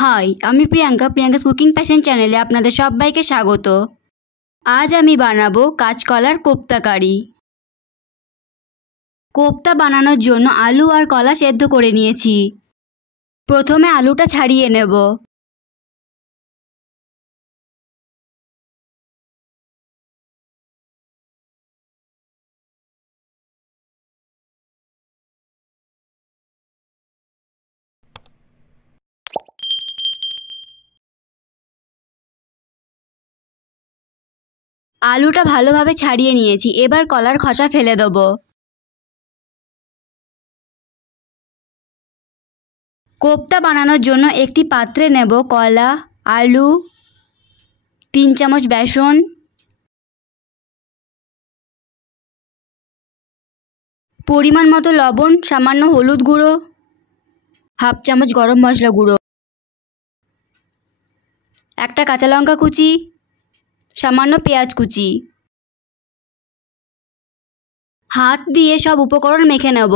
High, আমি Priyanka's cooking passion চ্যানেলে আপনাদের সবাইকে স্বাগত। আজ আমি বানাবো কাঁচকলার কোপ্তা কারি। কোপ্তা বানানোর জন্য আলু আর কলা সেদ্ধ করে নিয়েছি। প্রথমে আলুটা ছাড়িয়ে নেব। আলুটা ভালোভাবে ছাড়িয়ে নিয়েছি, এবার কলার খোসা ফেলে দেব। কোপ্তা বানানোর জন্য একটি পাত্রে নেব কলা, আলু, 3 চামচ বেসন, পরিমাণ মতো লবণ, সামান্য হলুদ গুঁড়ো, 1/2 চামচ গরম মশলা গুঁড়ো, একটা কাঁচা লঙ্কা কুচি, সামান্য পেঁয়াজ কুচি। হাত দিয়ে সব উপকরণ মেখে নেব।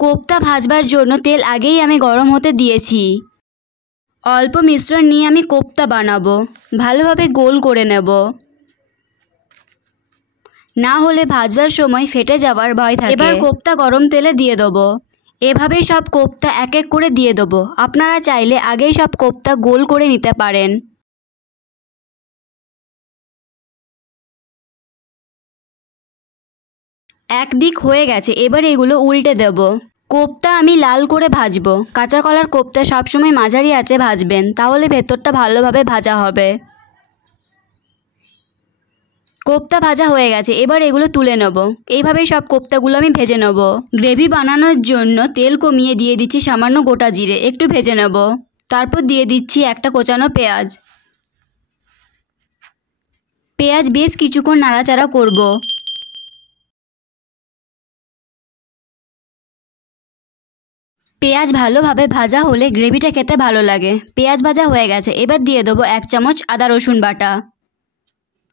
কোপ্তা ভাজবার জন্য তেল আগেই আমি গরম হতে দিয়েছি। অল্প মিশ্রণ নিয়ে আমি কোপ্তা বানাবো। ভালোভাবে গোল করে নেব, না হলে ভাজবার সময় ফেটে যাওয়ার ভয় থাকে। এবার কোপ্তা গরম তেলে দিয়ে দেবো। এভাবেই সব কোপ্তা এক এক করে দিয়ে দেবো। আপনারা চাইলে আগেই সব কোপ্তা গোল করে নিতে পারেন। এক দিক হয়ে গেছে, এবার এগুলো উল্টে দেব। কোপ্তা আমি লাল করে ভাজবো। কাঁচা কলার কোপ্তা সবসময় মাঝারি আঁচে ভাজবেন, তাহলে ভেতরটা ভালোভাবে ভাজা হবে। কোপ্তা ভাজা হয়ে গেছে, এবার এগুলো তুলে নেব। এইভাবেই সব কোপ্তাগুলো আমি ভেজে নেব। গ্রেভি বানানোর জন্য তেল কমিয়ে দিয়ে দিচ্ছি সামান্য গোটা জিরে, একটু ভেজে নেব। তারপর দিয়ে দিচ্ছি একটা কোচানো পেঁয়াজ। পেঁয়াজ বেশ কিছুক্ষণ নাড়াচাড়া করব। পেঁয়াজ ভালোভাবে ভাজা হলে গ্রেভিটা খেতে ভালো লাগে। পেঁয়াজ ভাজা হয়ে গেছে, এবার দিয়ে দেবো 1 চামচ আদা রসুন বাটা।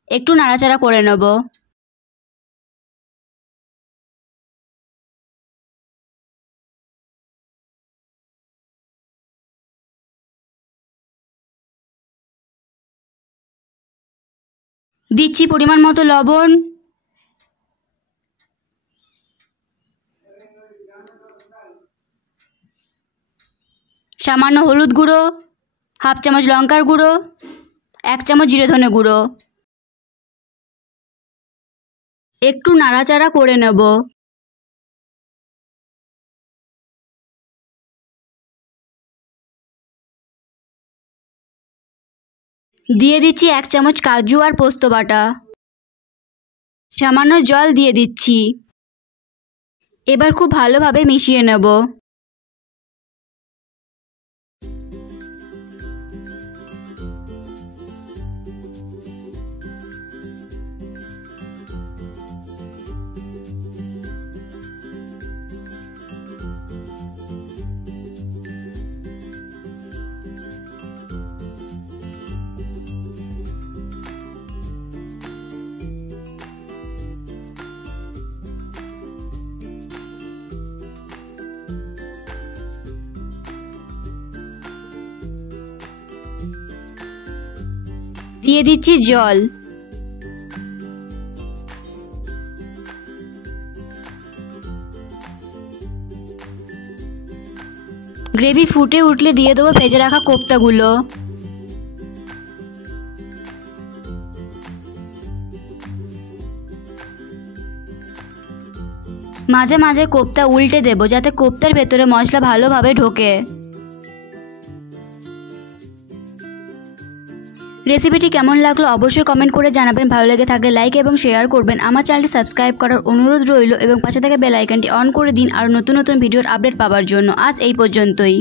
একটু নাড়াচাড়া করে নেব। দিচ্ছি পরিমাণ মতো লবণ, সামান্য হলুদ গুঁড়ো, 1/2 চামচ লঙ্কার গুঁড়ো, 1 চামচ জিরে ধনে গুঁড়ো। একটু নাড়াচাড়া করে নেব। দিয়ে দিচ্ছি 1 চামচ কাজু আর পোস্ত বাটা। সামান্য জল দিয়ে দিচ্ছি। এবার খুব ভালোভাবে মিশিয়ে নেব। দিয়ে দিচ্ছি জল। গ্রেভি ফুটে উঠলে দিয়ে দেবো ভেজে রাখা কোপ্তাগুলো। মাঝে মাঝে কোপ্তা উল্টে দেব, যাতে কোপ্তার ভেতরে মশলা ভালোভাবে ঢোকে। রেসিপিটি কেমন লাগলো অবশ্যই কমেন্ট করে জানাবেন। ভালো লেগে থাকলে লাইক এবং শেয়ার করবেন। আমার চ্যানেলটি সাবস্ক্রাইব করার অনুরোধ রইল এবং পাশে থাকা বেল আইকনটি অন করে দিন আর নতুন নতুন ভিডিওর আপডেট পাওয়ার জন্য। আজ এই পর্যন্তই।